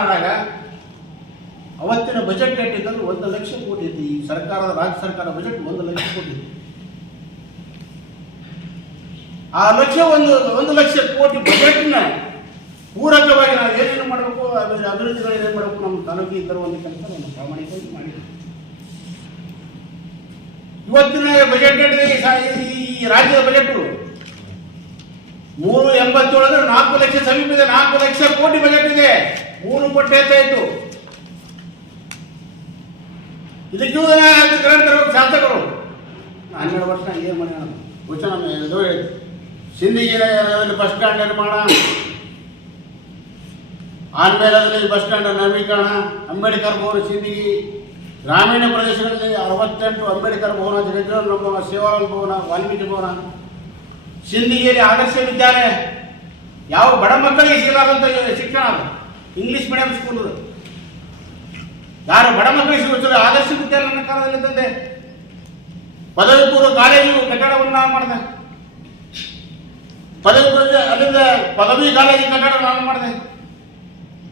ಆದಾಗ ಅವತ್ತಿನ ಬಜೆಟ್ ಎಷ್ಟಿತ್ತಂದ್ರೆ 1 ಲಕ್ಷ ಕೋಟಿ ಇತ್ತು. ಈ ಸರ್ಕಾರದ ರಾಜ್ಯ ಸರ್ಕಾರ ಬಜೆಟ್ 1 ಲಕ್ಷ ಕೋಟಿ ಇತ್ತು. ಆ ಒಂದು ಲಕ್ಷ ಕೋಟಿ ಬಜೆಟ್ನ ಪೂರಕವಾಗಿ ನಾವು ಏನೇನು ಮಾಡಬೇಕು, ಅಭಿವೃದ್ಧಿಗಳು ಏನೇನು ಮಾಡಬೇಕು, ನಮ್ಮ ತಾಲೂಕಿಗೆ ತರುವಂಥ ಕೆಲಸ ನಮ್ಮ ಪ್ರಾಮಾಣಿಕವಾಗಿ ಮಾಡಿದ್ದೀವಿ. ಇವತ್ತಿನ ಬಜೆಟ್ ಈ ರಾಜ್ಯದ ಬಜೆಟ್ 387 ಅಂದ್ರೆ 4 ಲಕ್ಷ ಸಮೀಪ ಇದೆ. 4 ಲಕ್ಷ ಕೋಟಿ ಬಜೆಟ್ ಇದೆ. 3 ಕೋಟಿ ಹೆಚ್ಚಾಯಿತು. ಇದಕ್ಕೂ ಶಾಸಕರು 12 ವರ್ಷ ಏನು ಮಾಡೋಣ ಘೋಷಣೆ ಸಿಂಧಿಗಿನಲ್ಲಿ ಬಸ್ ಸ್ಟ್ಯಾಂಡ್ ನಿರ್ಮಾಣ, ಆಮೇಲೆ ಅದರಲ್ಲಿ ಬಸ್ ಸ್ಟ್ಯಾಂಡ್ ನವೀಕರಣ, ಅಂಬೇಡ್ಕರ್ ಭವನ ಸಿಂಧಿಗಿ, ಗ್ರಾಮೀಣ ಪ್ರದೇಶಗಳಲ್ಲಿ 68 ಅಂಬೇಡ್ಕರ್ ಭವನ, ಜಗಜ್ಜೀವನ ಭವನ, ಸೇವಾಲಾಲ್ ಭವನ, ವಾಲ್ಮೀಕಿ ಭವನ, ಸಿಂಧಿಗಿಯಲ್ಲಿ ಆದರ್ಶ ವಿದ್ಯಾಲಯ, ಯಾವ ಬಡ ಮಕ್ಕಳಿಗೆ ಸಿಗಲಾರಂತ ಶಿಕ್ಷಣ ಅದು ಇಂಗ್ಲಿಷ್ ಮೀಡಿಯಂ ಸ್ಕೂಲ್. ಯಾರು ಬಡ ಮಕ್ಕಳಿಗೆ ಸಿಗುತ್ತದೆ ಆದರ್ಶ ವಿದ್ಯಾಲಯ ನನ್ನ ಕಾಲದಲ್ಲಿ ತಂದೆ. ಪದವಿ ಪೂರ್ವ ಕಾಲೇಜು ಕಟ್ಟಡವನ್ನು ನಾನು ಮಾಡಿದೆ. ಅಲ್ಲಿಂದ ಪದವಿ ಕಾಲೇಜು ಕಟ್ಟಡ ನಾನು ಮಾಡಿದೆ.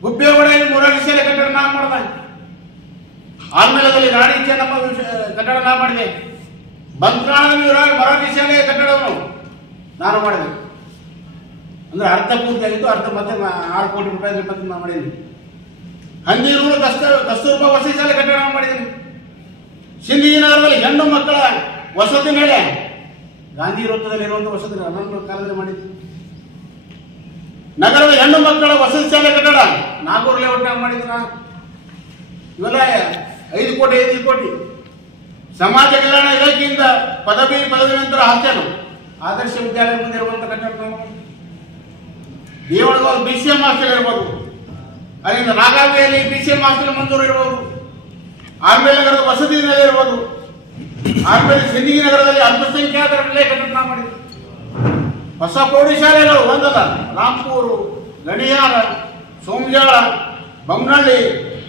ಗುಬ್ಬೇವಾಡಿಯಲ್ಲಿ ಮೊರಾರ್ಜಿ ಶಾಲೆ ಕಟ್ಟಡ ನಾನು ಮಾಡಿದೆ. ಆಲ್ಮೇಲದಲ್ಲಿ ರಾಣಿ ಚೆನ್ನಮ್ಮ ಕಟ್ಟಡ ನಾನು ಮಾಡಿದೆ. ಬಂತ್ರಾಳದಲ್ಲಿ ಮೊರಾರ್ಜಿ ಶಾಲೆಯ ಕಟ್ಟಡವನ್ನು ನಾನು ಮಾಡಿದೆ. ಅಂದ್ರೆ ಅರ್ಧ ಪೂರ್ತಿ ಆಗಿತ್ತು, ಅರ್ಧ ಮತ್ತೆ 6 ಕೋಟಿ ರೂಪಾಯಿ ಮತ್ತೆ ನಾನು ಮಾಡಿದ್ದೀನಿ. ಹಂದಿನೂರು ಕಸ್ತೂರ್ಬಾ ವಸತಿ ಶಾಲೆ ಕಟ್ಟಡ ನಾನು ಮಾಡಿದ್ದೀನಿ. ಸಿಂಧಿಗಿನಗರದಲ್ಲಿ ಹೆಣ್ಣು ಮಕ್ಕಳ ವಸತಿ ಮೇಲೆ ಗಾಂಧಿ ವೃತ್ತದಲ್ಲಿ ಇರುವಂಥ ವಸತಿ ನನ್ನ ಕಾಲದಲ್ಲಿ ಮಾಡಿದ್ದೆ. ನಗರದ ಹೆಣ್ಣು ಮಕ್ಕಳ ವಸತಿ ಶಾಲೆ ಕಟ್ಟಡ ನಾಗೂರು ಲೇಔಟ್ ಮಾಡಿದ್ದು ನಾನು. ಇವೆಲ್ಲ 5 ಕೋಟಿ. ಸಮಾಜ ಕಲ್ಯಾಣ ಇಲಾಖೆಯಿಂದ ಪದವಿ ನಂತರ ಹಾಸ್ಟೆಲ್ ಆದರ್ಶ ವಿದ್ಯಾಲಯ ಮುಂದೆ ಇರುವಂಥ ಕಟ್ಟಡ ನಾವು. ದೇವಳಗಾವ್ BCM ಹಾಸ್ಟೆಲ್ ಇರ್ಬೋದು, ಅಲ್ಲಿಂದ ನಾಗಾವಿಯಲ್ಲಿ BCM ಹಾಸ್ಟೆಲ್ ಮಂಜೂರು ಇರ್ಬೋದು, ಆಮೇಲೆ ನಗರದ ವಸತಿ ನಿಲಯ ಇರ್ಬೋದು, ಆಮೇಲೆ ಸಿಂಧಿಗಿ ನಗರದಲ್ಲಿ ಅಲ್ಪಸಂಖ್ಯಾತರ ನಿಲಯ ಕಟ್ಟಡ ನಾವು ಮಾಡಿದ್ವಿ. ಹೊಸ ಪ್ರೌಢಶಾಲೆಗಳು ಒಂದಲ್ಲ, ರಾಂಪೂರು, ಗಣಿಯಾರ, ಸೋಮಜಾಳ, ಬೊಮ್ಮನಹಳ್ಳಿ,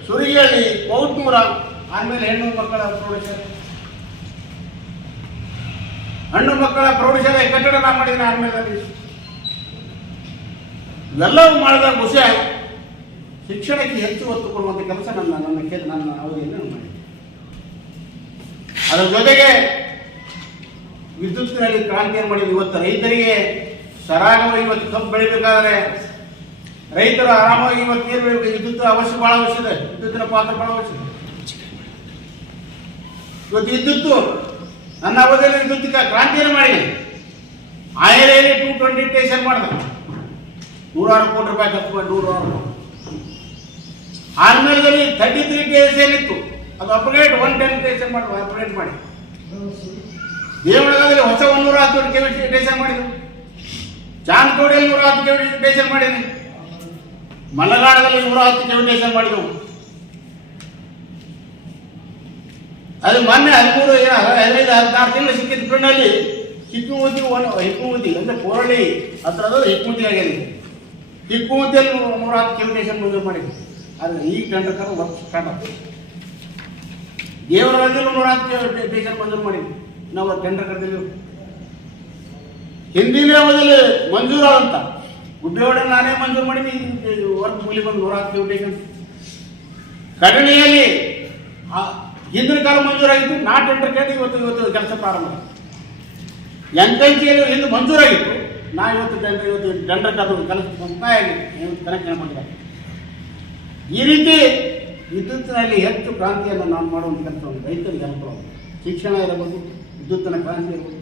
ಸುರಿಗೇಳಿ, ಪೌತ್ಮೂರ, ಆಮೇಲೆ ಹೆಣ್ಣು ಮಕ್ಕಳ ಪ್ರೌಢಶಾಲೆ ಕಟ್ಟಡ ನಾವು ಮಾಡಿದ್ದೀನಿ. ಆಮೇಲೆ ಇವೆಲ್ಲವೂ ಮಾಡಿದಾಗ ವಿಷಯ ಶಿಕ್ಷಣಕ್ಕೆ ಹೆಚ್ಚು ಒತ್ತು ಕೊಡುವಂಥ ಕೆಲಸ ನನ್ನ ಅವಧಿಯನ್ನು ಮಾಡಿದೆ. ಅದರ ಜೊತೆಗೆ ವಿದ್ಯುತ್ತಿನಲ್ಲಿ ಕ್ರಾಂತಿಯನ್ನು ಮಾಡಿದ್ದು. ಇವತ್ತು ರೈತರಿಗೆ ಸರಾಗವಾಗಿ ಇವತ್ತು ಕಬ್ಬು ಬೆಳಿಬೇಕಾದ್ರೆ ರೈತರು ಆರಾಮಾಗಿ ಇವತ್ತು ನೀರು ಬೆಳಿಬೇಕು. ವಿದ್ಯುತ್ ಬಹಳ ಅವಶ್ಯ ಇದೆ. ವಿದ್ಯುತ್ತಿನ ಪಾತ್ರ ಬಹಳ ಅವಶ್ಯ ಇದೆ. ಇವತ್ತು ವಿದ್ಯುತ್ತು ನನ್ನ ಅವಧಿಯಲ್ಲಿ ವಿದ್ಯುತ್ತಿಗೆ ಕ್ರಾಂತಿಯನ್ನು ಮಾಡಿ ಆಯರಲ್ಲಿ 220 ಸ್ಟೇಷನ್ ಮಾಡಿದೆ. 106 ಕೋಟಿ ರೂಪಾಯಿ ಖರ್ಚು ಮಾಡಿ 106. ಆರ್ಮೇಲದಲ್ಲಿ 33 ಸ್ಟೇಷನ್ ಇತ್ತು, ಅದು ಅಪ್ಗ್ರೇಡ್ 110 ಸ್ಟೇಷನ್ ಮಾಡಿ ಅಪ್ಗ್ರೇಡ್ ಮಾಡಿ. ದೇವಳಗಾದಲ್ಲಿ ಹೊಸ 110 ಕೆವಿ ಸ್ಟೇಷನ್ ಮಾಡಿದ್ರು. ಜಾನ್ಕೋಡಿಯಲ್ಲಿ 110 ಕೆವಿ ಸ್ಟೇಷನ್ ಮಾಡಿದ್ವಿ. ಮಲೆನಾಡದಲ್ಲಿ 110 ಕೆವಿ ಸ್ಟೇಷನ್ ಮಾಡಿದವು. ಅದು ಮೊನ್ನೆ 15-16 ತಿಂಗಳು ಸಿಕ್ಕಿದ ಫ್ರೆಂಡಲ್ಲಿ ಹಿಕ್ಕುಮತಿ ಅಂದ್ರೆ ಕೋರಳಿ ಹತ್ರ ಹಿಕ್ಕುಮತಿ ಆಗಿದೆ. ಹಿಕ್ಕುಮತಿಯಲ್ಲಿ 110 ಕೆವಿ ಸ್ಟೇಷನ್ ಮಂಜೂರು ಮಾಡಿದ್ವಿ. ಆದರೆ ಈ ಟೆಂಡರ್ ವರ್ಕ್ ಸ್ಟಾರ್ಟ್ ಆಗ್ತದೆ. ದೇವರಲ್ಲಿ 110 ಸ್ಟೇಷನ್ ಮಂಜೂರು ಮಾಡಿದ್ವಿ. ನಾವು ಟೆಂಡರ್ ಕರೆದಿಲ್ಲ. ಹಿಂದಿನ ಅವಧಿಯಲ್ಲಿ ಮಂಜೂರಾದಂತ ಗುಬ್ಬೇವಾಡ ನಾನೇ ಮಂಜೂರು ಮಾಡಿದ್ವಿ. ವರ್ಕ್ ಮುಗಿಲಿ ಬಂದು 110 ಸ್ಟೇಷನ್. ಕಡಣಿಯಲ್ಲಿ ಹಿಂದಿನ ಕಾಲ ಮಂಜೂರಾಗಿತ್ತು. ನಾ ಟೆಂಡರ್ ಕೇಳಿ ಇವತ್ತು ಕೆಲಸ ಪ್ರಾರಂಭ. ಎಂಕಂಚಿಯಲ್ಲಿ ಹಿಂದೆ ಮಂಜೂರಾಗಿತ್ತು. ನಾ ಇವತ್ತು ಟೆಂಡರ್ ಕರೆದು ಕೆಲಸ ಮುಕ್ತಾಯಾಗಿ ಕನೆಕ್ಟ್ ಮಾಡಿದ್ದಾರೆ. ಈ ರೀತಿ ವಿದ್ಯುತ್ತಿನಲ್ಲಿ ಹೆಚ್ಚು ಕ್ರಾಂತಿಯನ್ನು ನಾವು ಮಾಡುವಂಥ ಕೆಲಸ ರೈತರಿಗೆ ಅನುಕೂಲ. ಶಿಕ್ಷಣ ಇರಬಹುದು, ವಿದ್ಯುತ್ತಿನ ಕ್ರಾಂತಿ ಇರಬಹುದು.